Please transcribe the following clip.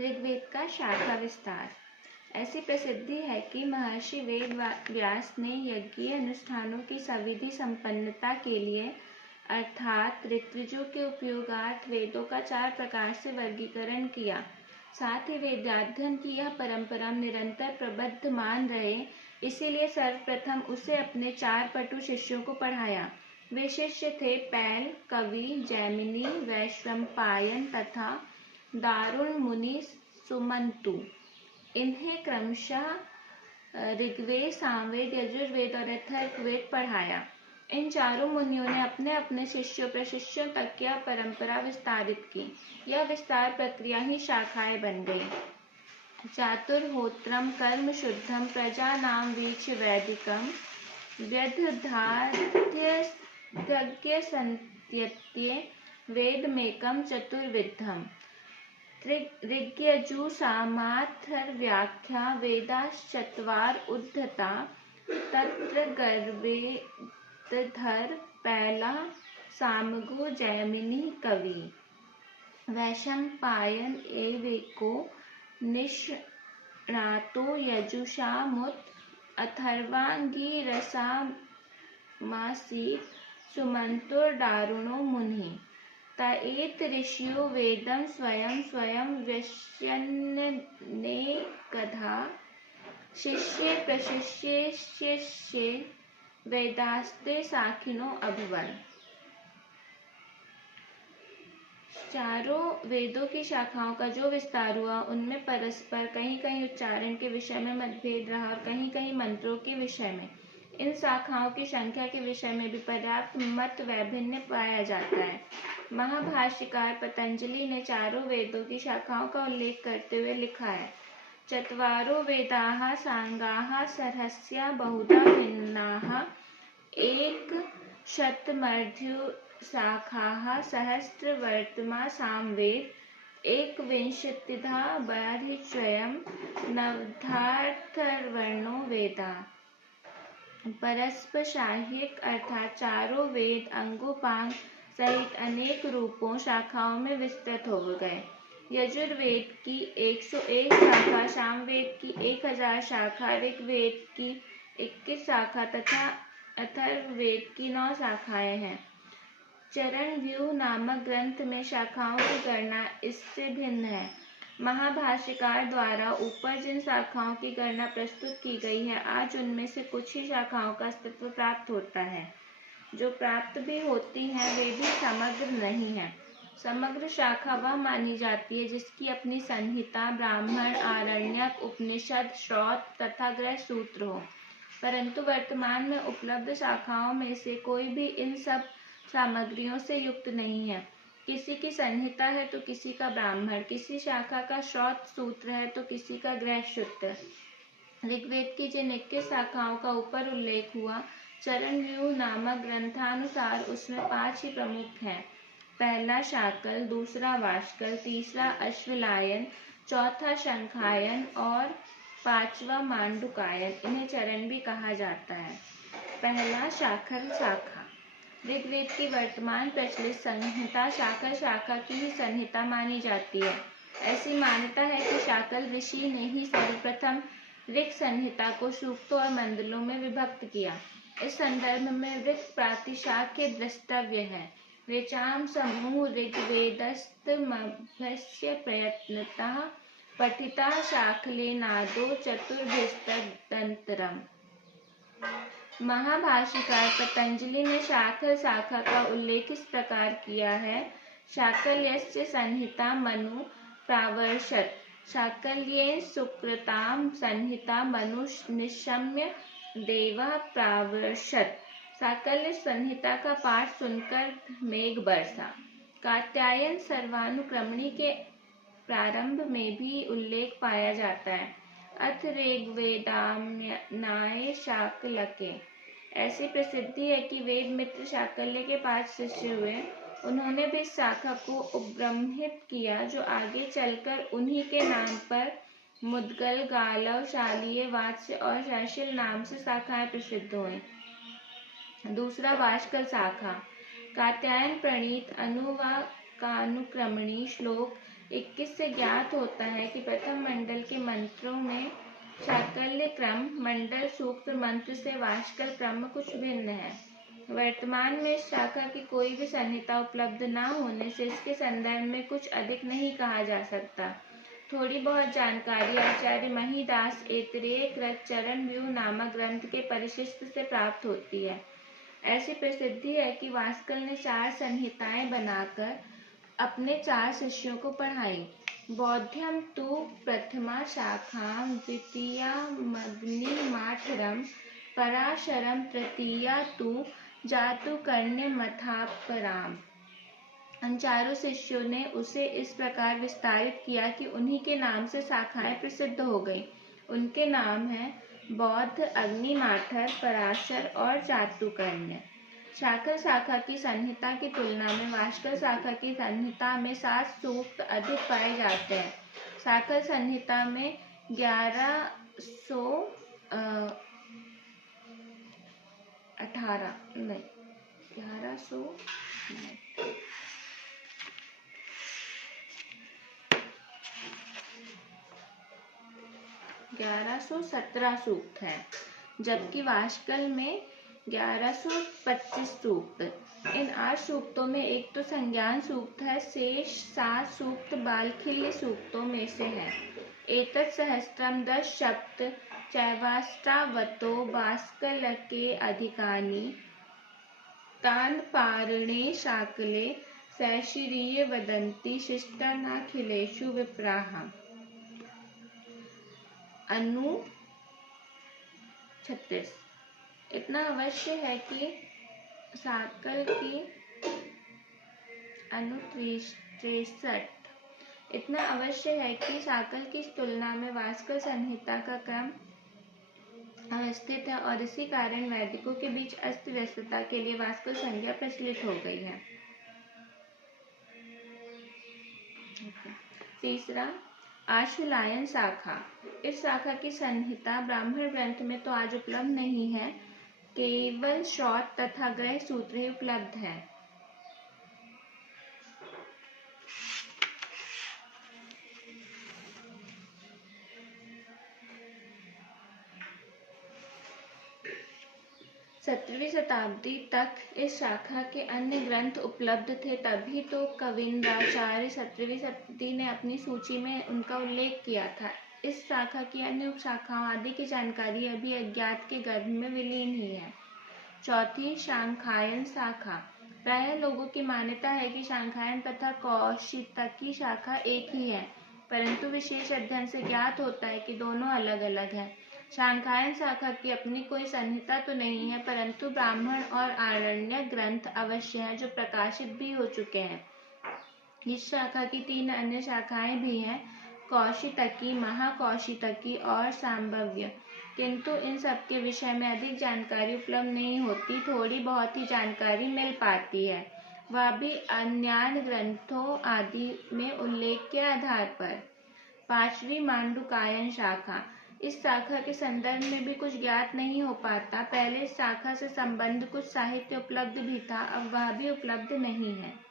ऋग्वेद का शाखा विस्तार। ऐसी प्रसिद्धि है कि महर्षि वेद व्यास ने यज्ञीय अनुष्ठानों की सविधि संपन्नता के लिए अर्थात ऋत्विजों के उपयोगार्थ वेदों का 4 प्रकार से वर्गीकरण किया। साथ ही वेदाध्ययन की यह परंपरा निरंतर प्रबद्धमान रहे, इसीलिए सर्वप्रथम उसे अपने 4 पटु शिष्यों को पढ़ाया। वे शिष्य थे पैल, कवि, जैमिनी, वैशंपायन तथा दारुण मुनि सुमंतु। इन्हें क्रमशः ऋग्वेद, सामवेद, यजुर्वेद और अथर्ववेद पढ़ाया। इन चारों मुनियों ने अपने अपने शिष्यों प्रशिष्यों तक यह परंपरा विस्तारित की। यह विस्तार प्रक्रिया ही शाखाएं बन गई। चातुर्होत्रम कर्म शुद्धम प्रजानाम वीक्ष वैदिकम व्यधधार्त्यज्ञ संत्यत्ये वेदमेकं चतुर्विधम्। ऋग्यजु सामाथर्व्याख्या वेदाश्चत्वार उद्धता तत्र गर्वेदधर पैला सामगो जैमिनी कवि वैशंपायन एवेको निष्णातो यजुषामुत अथर्वांगिरसामासी सुमंतुर्दारुणो मुनिः। तएत ऋषियो वेदं स्वयं स्वयं व्यश्यन्नेकधा शिष्ये प्रशिष्येष्ये वेदास्ते साखिनो अभवन्। चारों वेदों की शाखाओं का जो विस्तार हुआ, उनमें परस्पर कहीं कहीं उच्चारण के विषय में मतभेद रहा और कहीं कहीं मंत्रों के विषय में। इन शाखाओं की संख्या के विषय में भी पर्याप्त मत वैभिन्न पाया जाता है। महाभाष्यकार पतंजलि ने चारों वेदों की शाखाओं का उल्लेख करते हुए लिखा है, चत्वारो वेदाः सांगाः सरहस्या बहुधा भिन्नाः एकशतमर्ध्युशाखाः सहस्रवर्त्मा सामवेद एकविंशतिधा बर्हिषयं नवधार्थर्वणो वेदा। परस्पर शाह्यक अर्थात चारों वेद अंगोपांग सहित अनेक रूपों शाखाओं में विस्तृत हो गए। यजुर्वेद की 101 शाखा, सामवेद की 1000 शाखा, ऋग्वेद की 21 शाखा तथा अथर्ववेद की 9 शाखाएं हैं। चरणव्यूह नामक ग्रंथ में शाखाओं की गणना इससे भिन्न है। महाभाष्यकार द्वारा ऊपर जिन शाखाओं की गणना प्रस्तुत की गई है, आज उनमें से कुछ ही शाखाओं का अस्तित्व प्राप्त होता है। जो प्राप्त भी होती हैं, वे भी समग्र नहीं है। समग्र शाखा वह मानी जाती है जिसकी अपनी संहिता, ब्राह्मण, आरण्यक, उपनिषद, श्रौत तथा गृह सूत्र हो। परंतु वर्तमान में उपलब्ध शाखाओं में से कोई भी इन सब सामग्रियों से युक्त नहीं है। किसी की संहिता है तो किसी का ब्राह्मण, किसी शाखा का श्रौत सूत्र है तो किसी का गृह सूत्र। ऋग्वेद की जिन 21 शाखाओं का ऊपर उल्लेख हुआ, चरणव्यूह नामक ग्रंथानुसार उसमें 5 ही प्रमुख हैं। पहला शाकल, दूसरा वाष्कल, तीसरा अश्वलायन, चौथा शंखायन और 5वां मांडुकायन। इन्हें चरण भी कहा जाता है। पहला शाकल शाखा। ऋग्वेद की वर्तमान प्रचलित संहिता शाकल शाखा की ही संहिता मानी जाती है। ऐसी मान्यता है कि शाकल ऋषि ने ही सर्वप्रथम ऋक् संहिता को सूक्तों और मंडलों में विभक्त किया। इस संदर्भ में ऋक् प्रातिशाख्य द्रष्टव्य है। ऋचाम समूह ऋग्वेदस्तमभ्यस्य प्रयत्नतः पठिता शाकलेनादो चतुर्भिस्तदनन्तरम्। महाभाष्यकार पतंजलि ने शाकल शाखा का उल्लेख इस प्रकार किया है, शाकल्यस्य संहिता मनु प्रावर्षत्, शाकल्येन सुकृतां संहिता मनु निशम्य देवः प्रावर्षत्। शाकल्य संहिता का पाठ सुनकर मेघ बरसा। कात्यायन सर्वानुक्रमणी के प्रारंभ में भी उल्लेख पाया जाता है, अथ ऋग्वेदाम्नाय शाकलके। ऐसी प्रसिद्धि है कि वेद मित्र शाकल्य के 5 शिष्य हुए। उन्होंने भी इस शाखा को उपब्रह्मित किया, जो आगे चलकर उन्हीं के नाम पर मुद्गल, गालव, शालीय, वात्स्य और शैशिल नाम से शाखाएं प्रसिद्ध हुई। दूसरा वाष्कल शाखा। कात्यायन प्रणीत अनुवाकानुक्रमणी श्लोक 21 से ज्ञात होता है कि प्रथम मंडल के मंत्रों में शाकल्य क्रम मंडल सूक्त मंत्र से वाष्कल क्रम कुछ भिन्न है। वर्तमान में इस शाखा की कोई भी संहिता उपलब्ध न होने से इसके संदर्भ में कुछ अधिक नहीं कहा जा सकता। थोड़ी बहुत जानकारी आचार्य महीदास ऐतरेय कृत चरण व्यूह नामक ग्रंथ के परिशिष्ट से प्राप्त होती है। ऐसी प्रसिद्धि है कि वास्कल ने 4 संहिताएं बनाकर अपने 4 शिष्यों को पढ़ाई। बौद्धम तु प्रथमा शाखाम द्वितीयामग्निमाठरम पराशरम तृतीया तु जातुकर्ण्यमथापराम। उन चारों शिष्यों ने उसे इस प्रकार विस्तारित किया कि उन्हीं के नाम से शाखाएं प्रसिद्ध हो गई। उनके नाम हैं बौद्ध, अग्निमाठर, पराशर और जातुकर्ण्य। शाकल शाखा की संहिता की तुलना में वाष्कल शाखा की संहिता में 7 सूक्त अधिक पाए जाते हैं। शाकल संहिता में 1117 सूक्त हैं, जबकि वाष्कल में 1125 सूक्त। इन 8 सूक्तों में एक तो संज्ञान सूक्त है, शेष 7 सूक्त बालखिल्य सूक्तों में से है। एतत् सहस्त्रम 10 शब्द चैवाष्टावतो वास्कलके अधिकानि तान् पारणे शाकले सैशिरीय वदन्ति शिष्टानाखिलेषु विप्राः। अनु 36। इतना अवश्य है कि शाकल की अनु 63। इतना अवश्य है कि शाकल की तुलना में वास्कल संहिता का क्रम अवस्थित है और इसी कारण वैदिकों के बीच अस्त व्यस्तता के लिए वास्कल संज्ञा प्रचलित हो गई है। तीसरा, आश्वलायन शाखा। इस शाखा की संहिता ब्राह्मण ग्रंथ में तो आज उपलब्ध नहीं है, केवल श्रौत तथा ग्रह सूत्र ही उपलब्ध है। सत्रहवीं शताब्दी तक इस शाखा के अन्य ग्रंथ उपलब्ध थे, तभी तो कविंदाचार्य 17वीं शताब्दी ने अपनी सूची में उनका उल्लेख किया था। इस शाखा की अन्य उपशाखाओं आदि की जानकारी अभी अज्ञात के गर्भ में विलीन ही है। चौथी, शांखायन शाखा। प्रायः लोगों की मान्यता है कि शांखायन तथा कौशितकी शाखा एक ही है, परंतु विशेष अध्ययन से ज्ञात होता है कि दोनों अलग अलग हैं। शांखायन शाखा की अपनी कोई संहिता तो नहीं है, परंतु ब्राह्मण और आरण्यक ग्रंथ अवश्य हैं जो प्रकाशित भी हो चुके हैं। इस शाखा की 3 अन्य शाखाएं भी हैं, कौशितकी, महाकौशितकी और सांभव्य, किंतु इन सब के विषय में अधिक जानकारी उपलब्ध नहीं होती। थोड़ी बहुत ही जानकारी मिल पाती है, वह भी अन्यान्य ग्रंथों आदि में उल्लेख के आधार पर। 5वीं, मांडुकायन शाखा। इस शाखा के संदर्भ में भी कुछ ज्ञात नहीं हो पाता। पहले इस शाखा से संबद्ध कुछ साहित्य उपलब्ध भी था, अब वह भी उपलब्ध नहीं है।